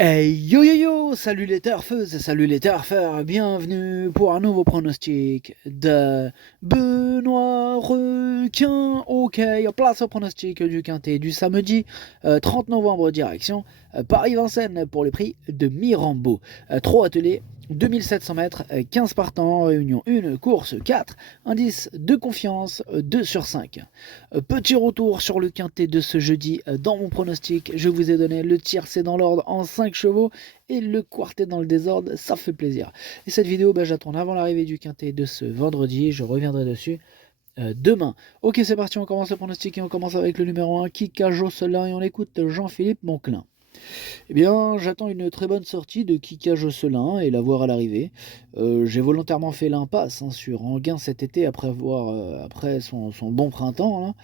Hey yo yo yo, salut les turfeuses et salut les turfeurs, bienvenue pour un nouveau pronostic de Benoît Requin. Ok, place au pronostic du quintet du samedi 30 novembre direction Paris-Vincennes pour le prix de Mirambeau. 3 ateliers, 2700 mètres, 15 partants, réunion 1, course 4, indice de confiance 2 sur 5. Petit retour sur le quintet de ce jeudi dans mon pronostic. Je vous ai donné le tiercé dans l'ordre en 5 chevaux et le quartet dans le désordre, ça fait plaisir. Et cette vidéo, j'attends avant l'arrivée du quintet de ce vendredi. Je reviendrai dessus demain. Ok, c'est parti, on commence le pronostic et on commence avec le numéro 1, Kika Josselin, et on écoute Jean-Philippe Monclin. Eh bien, j'attends une très bonne sortie de Kika Josselin et la voir à l'arrivée. J'ai volontairement fait l'impasse sur Anguin cet été après son bon printemps, hein.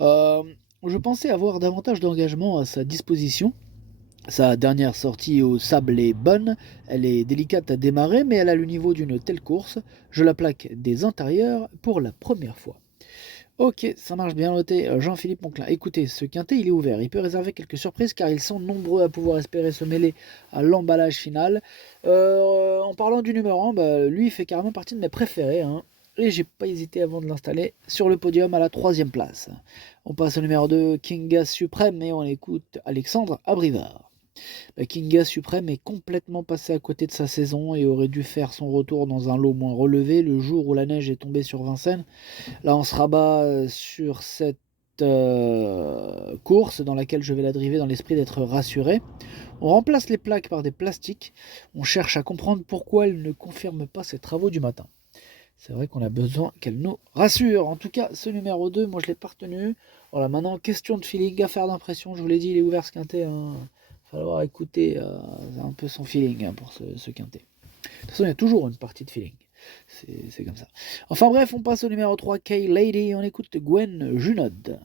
Euh, je pensais avoir davantage d'engagement à sa disposition. Sa dernière sortie au sable est bonne, elle est délicate à démarrer, mais elle a le niveau d'une telle course. Je la plaque des intérieurs pour la première fois. Ok, ça marche bien noté, Jean-Philippe Monclin. Écoutez, ce quintet, il est ouvert. Il peut réserver quelques surprises car ils sont nombreux à pouvoir espérer se mêler à l'emballage final. En parlant du numéro 1, lui, il fait carrément partie de mes préférés, hein. Et j'ai pas hésité avant de l'installer sur le podium à la 3e place. On passe au numéro 2, Kinga Suprême, et on écoute Alexandre Abrivard. Kinga Suprême est complètement passé à côté de sa saison et aurait dû faire son retour dans un lot moins relevé le jour où la neige est tombée sur Vincennes. Là, on se rabat sur cette course dans laquelle je vais la driver dans l'esprit d'être rassuré. On remplace les plaques par des plastiques. On cherche à comprendre pourquoi elle ne confirme pas ses travaux du matin. C'est vrai qu'on a besoin qu'elle nous rassure. En tout cas, ce numéro 2, moi je l'ai pas retenu. Voilà, maintenant, question de feeling, affaire d'impression. Je vous l'ai dit, il est ouvert ce quintet, hein. Il va falloir écouter un peu son feeling, hein, pour ce quintet. De toute façon, il y a toujours une partie de feeling. C'est comme ça. Enfin bref, on passe au numéro 3, K-Lady. On écoute Gwen Junod.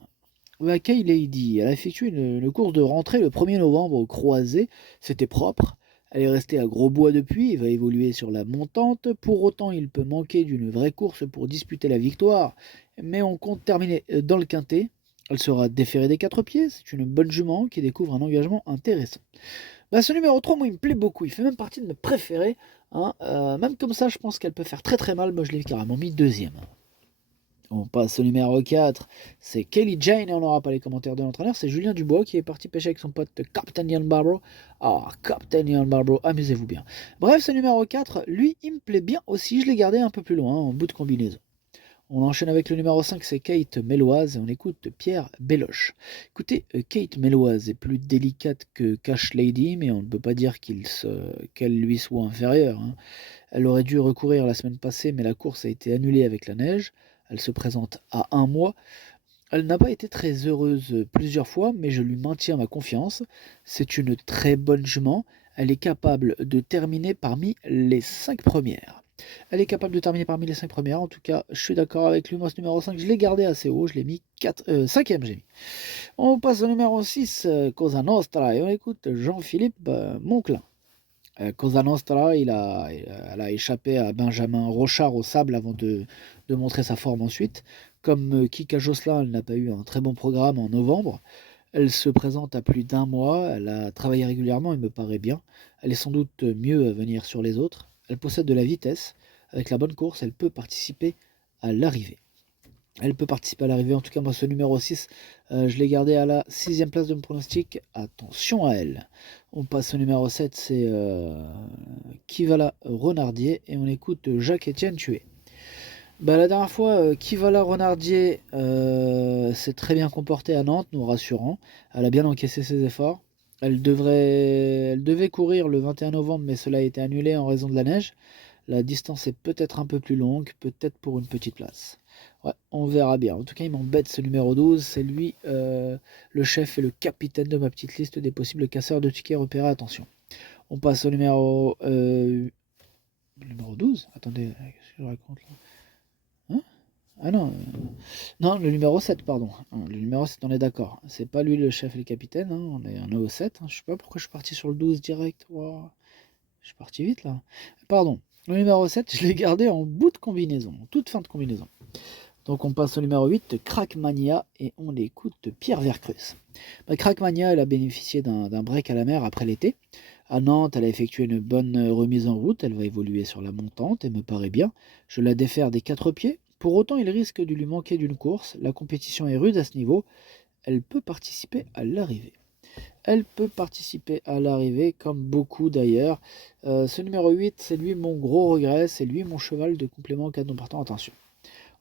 K-Lady, elle a effectué une course de rentrée le 1er novembre au croisé. C'était propre. Elle est restée à Grosbois depuis, il va évoluer sur la montante. Pour autant, il peut manquer d'une vraie course pour disputer la victoire. Mais on compte terminer dans le quintet. Elle sera déférée des 4 pieds. C'est une bonne jument qui découvre un engagement intéressant. Ce numéro 3, moi, il me plaît beaucoup. Il fait même partie de mes préférés, hein. Même comme ça, je pense qu'elle peut faire très très mal. Moi, je l'ai carrément mis 2e. On passe au numéro 4, c'est Kelly Jane, et on n'aura pas les commentaires de l'entraîneur, c'est Julien Dubois qui est parti pêcher avec son pote Captain Ian Barbaro. Ah, Captain Ian Barbaro, amusez-vous bien. Bref, ce numéro 4, lui, il me plaît bien aussi, je l'ai gardé un peu plus loin, en bout de combinaison. On enchaîne avec le numéro 5, c'est Kate Méloise, et on écoute Pierre Belloche. Écoutez, Kate Méloise est plus délicate que Cash Lady, mais on ne peut pas dire qu'elle lui soit inférieure, hein. Elle aurait dû recourir la semaine passée, mais la course a été annulée avec la neige. Elle se présente à 1 mois. Elle n'a pas été très heureuse plusieurs fois, mais je lui maintiens ma confiance. C'est une très bonne jument. Elle est capable de terminer parmi les 5 premières. Elle est capable de terminer parmi les 5 premières. En tout cas, je suis d'accord avec lui. Moi, ce numéro 5, je l'ai gardé assez haut. Je l'ai mis 5e, j'ai mis. On passe au numéro 6, Cosa Nostra, et on écoute Jean-Philippe Monclin. Cosa Nostra, elle a échappé à Benjamin Rochard au sable avant de montrer sa forme ensuite. Comme Kika Josselin, elle n'a pas eu un très bon programme en novembre. Elle se présente à plus d'1 mois, elle a travaillé régulièrement, il me paraît bien. Elle est sans doute mieux à venir sur les autres. Elle possède de la vitesse. Avec la bonne course, elle peut participer à l'arrivée. Elle peut participer à l'arrivée. En tout cas, moi, ce numéro 6, je l'ai gardé à la 6e place de mon pronostic. Attention à elle. On passe au numéro 7, c'est Kivala Renardier. Et on écoute Jacques-Étienne Tué. La dernière fois, Kivala Renardier s'est très bien comportée à Nantes, nous rassurant. Elle a bien encaissé ses efforts. Elle devait courir le 21 novembre, mais cela a été annulé en raison de la neige. La distance est peut-être un peu plus longue, peut-être pour une petite place. Ouais, on verra bien. En tout cas, il m'embête ce numéro 12. C'est lui, le chef et le capitaine de ma petite liste des possibles casseurs de tickets repérés. Attention. On passe au numéro 12. Attendez, qu'est-ce que je raconte là? Hein? Ah non, non, le numéro 7, pardon. Le numéro 7, on est d'accord. C'est pas lui le chef et le capitaine, hein. On est au 7, hein. Je sais pas pourquoi je suis parti sur le 12 direct. Wow. Je suis parti vite là. Pardon. Le numéro 7, je l'ai gardé en bout de combinaison, en toute fin de combinaison. Donc on passe au numéro 8, Crackmania, et on écoute Pierre Vercruz. Crackmania, elle a bénéficié d'un break à la mer après l'été. À Nantes, elle a effectué une bonne remise en route, elle va évoluer sur la montante et me paraît bien. Je la défère des 4 pieds. Pour autant, il risque de lui manquer d'une course. La compétition est rude à ce niveau. Elle peut participer à l'arrivée. Elle peut participer à l'arrivée, comme beaucoup d'ailleurs. Ce numéro 8, c'est lui mon gros regret, c'est lui mon cheval de complément canon partant. Attention.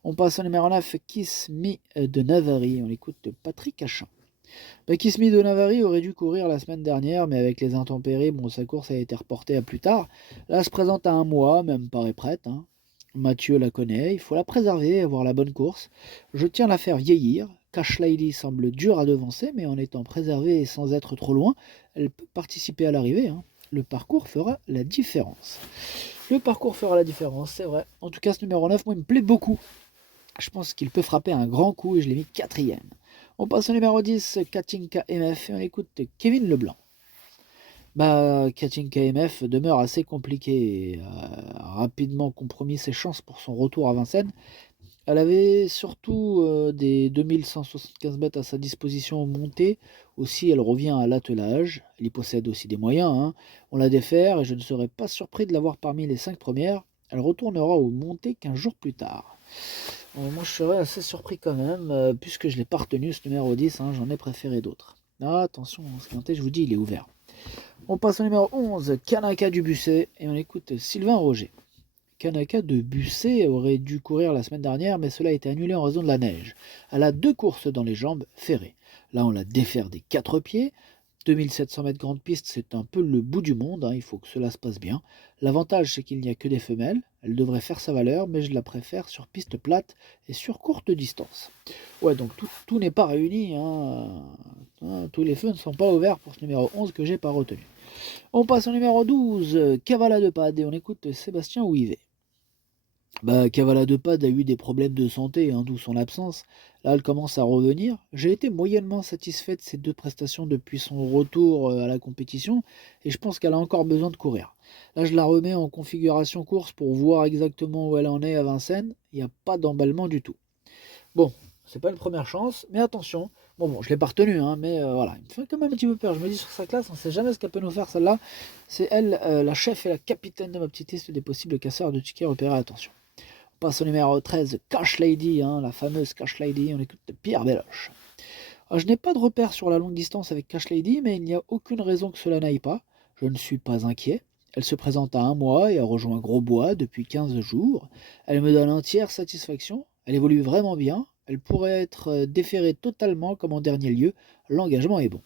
On passe au numéro 9, Kiss Me de Navarri. On écoute de Patrick Achin. Kiss Me de Navarri aurait dû courir la semaine dernière, mais avec les intempéries, sa course a été reportée à plus tard. Là, elle se présente à un mois, mais elle me paraît prête. Mathieu la connaît, il faut la préserver, avoir la bonne course. Je tiens à la faire vieillir. Cash Lady semble dur à devancer, mais en étant préservée et sans être trop loin, elle peut participer à l'arrivée. Le parcours fera la différence. Le parcours fera la différence, c'est vrai. En tout cas, ce numéro 9, moi, il me plaît beaucoup. Je pense qu'il peut frapper un grand coup et je l'ai mis 4e. On passe au numéro 10, Katinka MF, et on écoute Kevin Leblanc. Katinka MF demeure assez compliqué et a rapidement compromis ses chances pour son retour à Vincennes. Elle avait surtout des 2175 mètres à sa disposition montée. Aussi, elle revient à l'attelage. Elle y possède aussi des moyens. On la défère et je ne serais pas surpris de la voir parmi les 5 premières. Elle retournera aux montées 15 jours plus tard. Moi, je serais assez surpris quand même, puisque je ne l'ai pas retenu, ce numéro 10. J'en ai préféré d'autres. Attention, ce quintet, je vous dis, il est ouvert. On passe au numéro 11, Kanaka du Busset, et on écoute Sylvain Roger. Kanaka de Busset aurait dû courir la semaine dernière, mais cela a été annulé en raison de la neige. Elle a 2 courses dans les jambes ferrées. Là, on la défère des 4 pieds. 2700 mètres grande piste, c'est un peu le bout du monde, il faut que cela se passe bien. L'avantage, c'est qu'il n'y a que des femelles. Elle devrait faire sa valeur, mais je la préfère sur piste plate et sur courte distance. Ouais, donc tout n'est pas réuni. Tous les feux ne sont pas ouverts pour ce numéro 11 que j'ai pas retenu. On passe au numéro 12, Cavala de Pad, et on écoute Sébastien Ouivet. Cavala de Pad a eu des problèmes de santé, d'où son absence. Là, elle commence à revenir. J'ai été moyennement satisfait de ses 2 prestations depuis son retour à la compétition, et je pense qu'elle a encore besoin de courir. Là, je la remets en configuration course pour voir exactement où elle en est à Vincennes. Il n'y a pas d'emballement du tout. Bon, c'est pas une première chance, mais attention. Bon, je l'ai pas retenue, mais voilà, il me fait quand même un petit peu peur. Je me dis sur sa classe, on ne sait jamais ce qu'elle peut nous faire celle-là. C'est elle, la chef et la capitaine de ma petite liste des possibles casseurs de tickets repérés. Attention. On passe au numéro 13, Cash Lady, la fameuse Cash Lady. On écoute Pierre Belloche. Je n'ai pas de repère sur la longue distance avec Cash Lady, mais il n'y a aucune raison que cela n'aille pas. Je ne suis pas inquiet. Elle se présente à un mois et a rejoint Grosbois depuis 15 jours. Elle me donne entière satisfaction. Elle évolue vraiment bien. Elle pourrait être déférée totalement comme en dernier lieu. L'engagement est bon.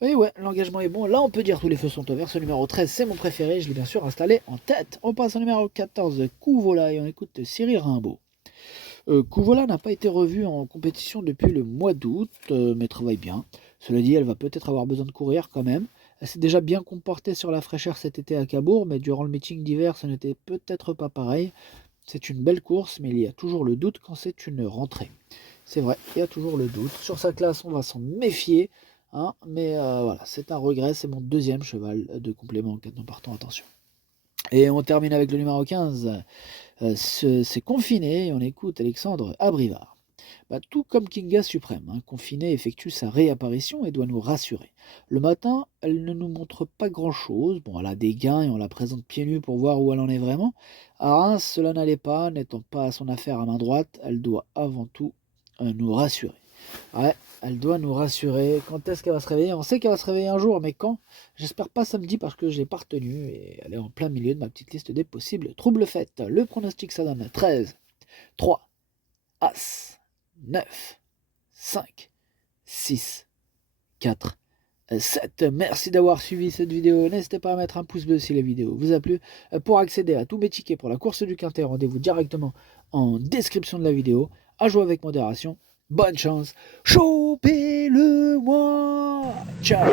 Et ouais, l'engagement est bon. Là, on peut dire tous les feux sont ouverts. Ce numéro 13, c'est mon préféré. Je l'ai bien sûr installé en tête. On passe au numéro 14, Couvola, et on écoute Cyril Rimbaud. Couvola n'a pas été revue en compétition depuis le mois d'août, mais travaille bien. Cela dit, elle va peut-être avoir besoin de courir quand même. Elle s'est déjà bien comportée sur la fraîcheur cet été à Cabourg, mais durant le meeting d'hiver, ce n'était peut-être pas pareil. C'est une belle course, mais il y a toujours le doute quand c'est une rentrée. C'est vrai, il y a toujours le doute. Sur sa classe, on va s'en méfier. Mais voilà, c'est un regret. C'est mon 2e cheval de complément 4 non partant. Attention. Et on termine avec le numéro 15. C'est Confiné. Et on écoute Alexandre Abrivard. Tout comme Kinga Suprême, Confiné effectue sa réapparition et doit nous rassurer. Le matin, elle ne nous montre pas grand-chose. Elle a des gains et on la présente pieds nus pour voir où elle en est vraiment. À Reims, cela n'allait pas. N'étant pas à son affaire à main droite, elle doit avant tout nous rassurer. Ouais, elle doit nous rassurer. Quand est-ce qu'elle va se réveiller? On sait qu'elle va se réveiller un jour, mais quand? J'espère pas samedi parce que je l'ai pas retenue et elle est en plein milieu de ma petite liste des possibles troubles faits. Le pronostic, ça donne 13, 3, As, 9, 5, 6, 4, 7. Merci d'avoir suivi cette vidéo. N'hésitez pas à mettre un pouce bleu si la vidéo vous a plu. Pour accéder à tous mes tickets pour la course du Quintet, rendez-vous directement en description de la vidéo. À jouer avec modération. Bonne chance. Chopez-le-moi. Ciao.